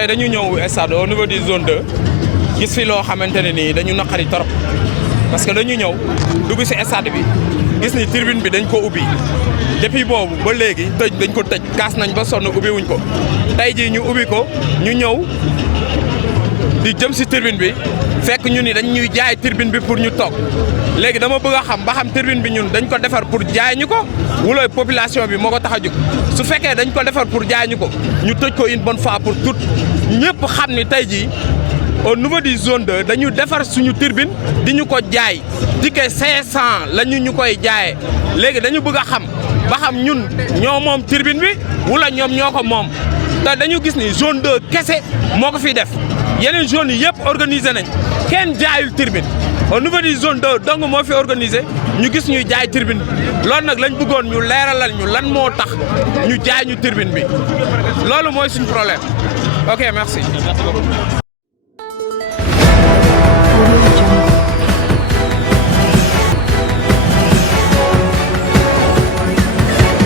tey dañu ñëw stade au niveau du zone 2 gis fi loo xamante ne nii dañu naqari torop parce que dañu ñëw dugg ci stade bi gis ni tribune bi dañ ko ubbi depuis boobu ba léegi dañ ko tëj kaas nañ ba sonn ubbi wuñ ko tey jii ñu ubbi ko ñu ñëw di jëm ci tribune bi fekk ñu ni dañ ñuy jaay tribune bi pour ñu toog léegi dama bëgg a xam ba xam tribune bi ñun dañ ko defar pour jaay ñu ko wala population bi moo ko tax a jóg su fekkee dañ ko defar pour jaay ñu ko ñu tëj ko une bonne fois pour toutes ñëpp xam ni tey jii au niveau du zone 2 dañu defar suñu tribune di ñu ko jaay ticket 500 la ñu koy jaayee léegi dañu bëgg a xam ba xam ñun ñoo moom tribune bi wala ñoom ñoo ko moom te dañu gis ni zone 2 kese moo ko fiy def yeneen zone yi yëpp organisé nañ kenn jaayul tribune au niveau du zone 2 donc moo fi organisé ñu gis ñuy jaay tribune bi loolu nag lañ bëggoon ñu leeralal ñu lan moo tax ñu jaay ñu tribune bi loolu mooy suñu problème ok merci.